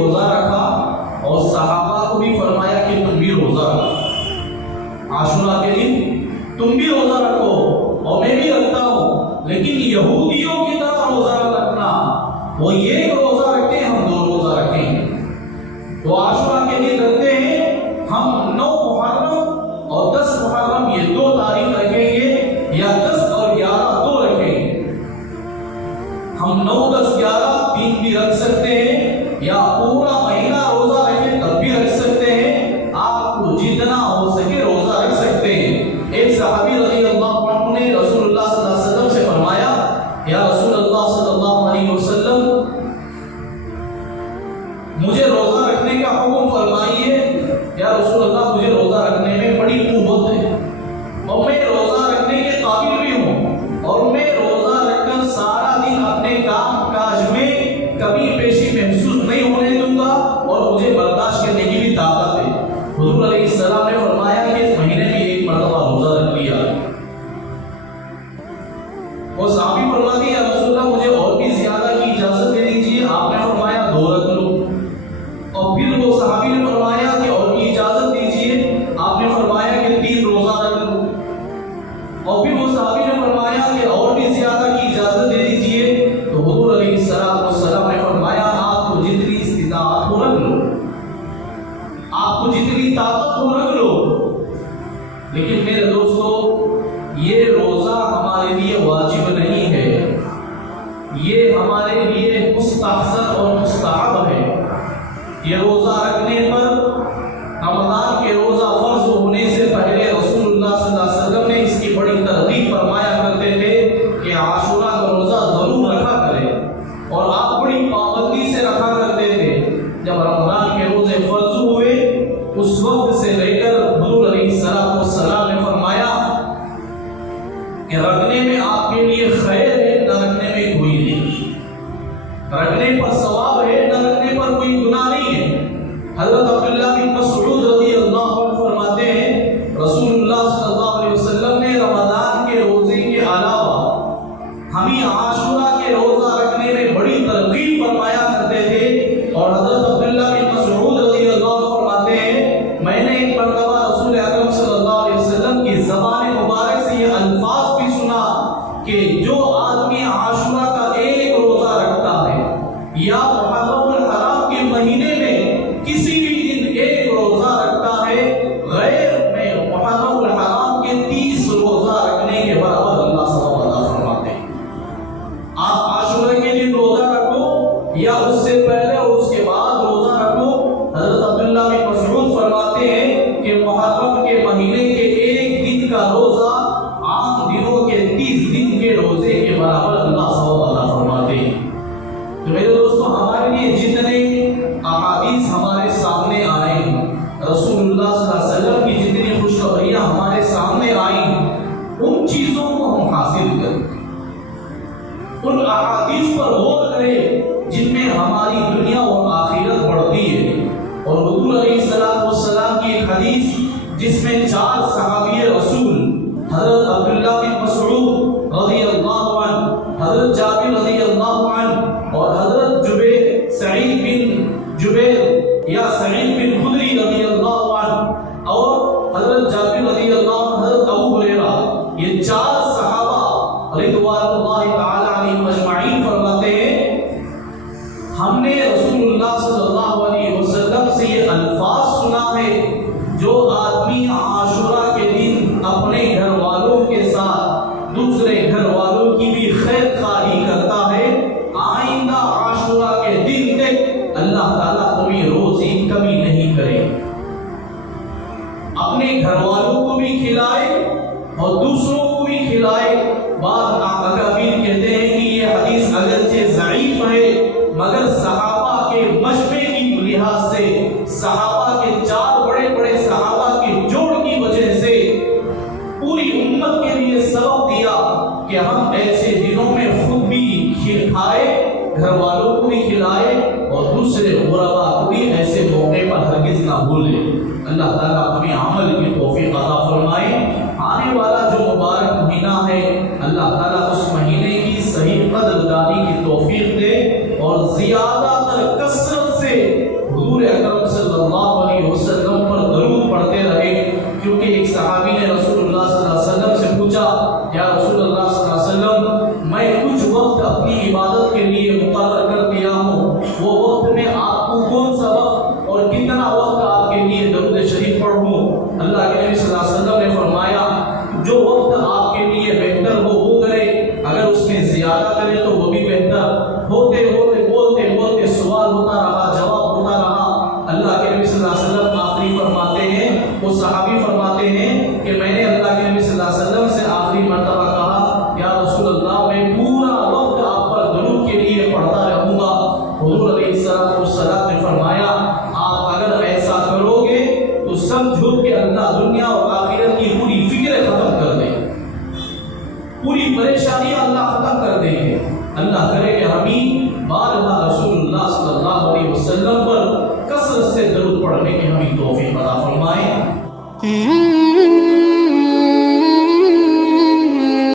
روزہ رکھا اور صحابہ کو بھی فرمایا کہ تم بھی روزہ رکھو، عاشورہ کے دن تم بھی روزہ رکھو اور میں بھی رکھتا ہوں، لیکن یہودیوں کی طرح روزہ رکھنا، وہ یہ روزہ رکھتے ہیں ہم 2 روزہ رکھیں گے۔ تو عاشورہ کے دن رکھتے ہیں ہم 9 محرم اور 10 محرم، یہ 2 تاریخ رکھیں گے، یا 10 اور 11 2 رکھیں گے۔ ہم 9 10 11 3 بھی رکھ سکتے ہیں، یا پورا مہینہ روزہ رکھیں تب بھی رکھ سکتے ہیں، آپ کو جتنا ہو سکے روزہ رکھ سکتے ہیں۔ ایک صحابی رضی اللہ عنہ نے رسول اللہ صلی اللہ علیہ وسلم سے فرمایا، یا رسول اللہ صلی اللہ علیہ وسلم مجھے روزہ رکھنے کا حکم فرمائیے، یا رسول اللہ مجھے روزہ رکھنے میں بڑی قوت ہے اور میں روزہ رکھنے کے قابل بھی ہوں، اور میں روزہ رکھ کر سارا دن اپنے کام کاج میں کبھی پیشی محسوس نہیں ہونے دوں گا، اور مجھے برداشت کرنے کی بھی طاقت ہے۔ حضور علیہ السلام نے فرمایا کہ اس مہینے میں 1 مرتبہ روزہ رکھ لیا۔ وہ صحابی فرماتے ہیں، یا رسول اللہ مجھے اور بھی زیادہ کی اجازت دے دیجیے، آپ نے فرمایا 2 رکھ لو، اور پھر وہ صحابی نے فرمایا کہ اور بھی اجازت دیجیے، آپ نے فرمایا کہ 3 روزہ رکھ لو، اور پھر وہ صحابی نے فرمایا کہ اور بھی زیادہ کی اجازت دے دیجیے، تو حضور علیہ السلام نے فرمایا آپ کو جتنی استطاعت ہو رکھ لو، آپ کو جتنی طاقت ہو رکھ لو۔ لیکن میرے دوستو، یہ روزہ ہمارے لیے واجب نہیں ہے، یہ ہمارے لیے مستحسن اور مستحب ہے۔ یہ روزہ رکھنے پر رمضان کے روزہ فرض ہونے سے پہلے رسول اللہ صلی اللہ علیہ وسلم نے اس کی بڑی ترغیب فرمایا کرتے تھے کہ عاشورہ کا روزہ ضرور رکھا کرے، اور آپ بڑی پابندی سے رکھا کرتے تھے۔ جب رمضان کے روزے فرض ہوئے اس وقت سے لے کر حضور علیہ السلام نے فرمایا کہ رکھنے میں آپ کے لیے خیر ہے، نہ رکھنے میں کوئی نہیں، رکھنے پر ثواب ہے، نہ رکھنے پر کوئی گناہ نہیں ہے۔ حضرت عبداللہ بن مسعود رضی اللہ عنہ فرماتے ہیں، رسول اللہ صلی اللہ علیہ وسلم نے رمضان کے روزے کے علاوہ ہمیں عاشورہ کے روزہ رکھنے میں بڑی ترغیب فرمایا کرتے تھے، اور حضرت عبداللہ بن مسعود رضی اللہ عنہ فرماتے ہیں، میں نے ایک مرتبہ رسول اکرم صلی اللہ علیہ وسلم کی زبان مبارک سے یہ الفاظ بھی سنا کہ جو آدمی عاشورہ کا 1 روزہ رکھتا ہے، یا محرم الحرام کے مہینے میں کسی بھی دن 1 روزہ رکھتا ہے، غیر میں محرم الحرام کے 30 روزہ رکھنے کے برابر اللہ ثواب عطا فرماتے ہیں۔ آپ عاشورہ کے دن روزہ رکھو یا اس سے پہلے اور اس کے بعد روزہ رکھو، حضرت عبداللہ بن مسعود فرماتے ہیں کہ محرم کے مہینے کے 1 دن کا روزہ عام دنوں کے 30 دن کے روزے کے برابر اللہ ثواب عطا فرماتے ہیں۔ تو میرے دوستو، ہمارے لیے جتنے احادیث ہمارے سامنے آئے، رسول اللہ صلی اللہ علیہ وسلم کی جتنی خوشخبریاں ہمارے سامنے آئیں، ان چیزوں کو ہم حاصل کریں، ان احادیث پر غور کریں جن میں ہماری دنیا اور آخرت بڑھتی ہے۔ اور حضور علیہ السلام کی ایک حدیث جس میں 4 صحابی رسول، حضرت عبداللہ بن مسعود رضی اللہ عنہ، حضرت جابر رضی اللہ عنہ، اور حضرت سعید بن جبیر یا سعید بن خدری رضی اللہ عنہ، اور حضرت جابر رضی اللہ عنہ، حضرت ابو ہریرہ، یہ 4 صحابہ رضوان اللہ تعالی علیہم اجمعین فرماتے ہیں، ہم نے رسول اللہ صلی اللہ علیہ وسلم سے یہ الفاظ سنا ہے، جو آدمی عاشورہ کے دن اپنے گھر والوں کے ساتھ دوسرے گھر والوں کی بھی خیر خواہی کرتا ہے، آئندہ عاشورہ کے دن تک اللہ تعالیٰ کبھی روزی کمی نہیں کرے، اپنے گھر والوں کو بھی کھلائے اور دوسروں کو بھی کھلائے۔ بعض اکابر کہتے ہیں کہ یہ حدیث اگرچہ ضعیف ہے، مگر صحابہ کے مجمع کی لحاظ سے، صحابہ کے 4 بڑے بڑے صحابہ کے جوڑ کی وجہ سے پوری امت کے لیے سبب دیا کہ ہم ایسے دنوں میں خود بھی کھائے، گھر والوں کو بھی کھلائے، اور دوسرے غربا کو بھی ایسے موقع پر ہرگز نہ بھولے۔ اللہ تعالیٰ ہمیں عمل کی توفیق عطا فرمائے۔ آنے والا جو مبارک مہینہ ہے، اللہ تعالیٰ اس مہینے کی صحیح قدردانی کی توفیق دے، اور زیادہ تر کثرت سے اور کتنا وقت آپ کے لیے درود شریف پڑھوں؟ اللہ کے نبی صلی اللہ علیہ وسلم نے فرمایا جو وقت آپ کے لیے بہتر ہو وہ کرے، اگر اس میں زیادہ کرے تو وہ بھی بہتر۔ ہوتے ہوتے بولتے بولتے سوال ہوتا رہا، جواب ہوتا رہا۔ اللہ کے نبی صلی اللہ علیہ وسلم آخری فرماتے ہیں، وہ صحابی فرماتے ہیں کہ میں نے اللہ کے نبی صلی اللہ علیہ وسلم سے آخری مرتبہ کہا یا رسول اللہ میں پورا وقت آپ پر درود کے لیے پڑھتا رہوں گا۔ حضور علیہ السلام نے فرمایا آپ اگر ایسا کرو گے تو سمجھو کہ اللہ دنیا اور آخرت کی پوری فکریں ختم کر دے، پوری پریشانی اللہ ختم کر دیں گے۔ اللہ کرے کہ ہمیں بارہا رسول اللہ صلی اللہ علیہ وسلم پر کثرت سے درود پڑھنے کی ہمیں توفیق عطا فرمائے۔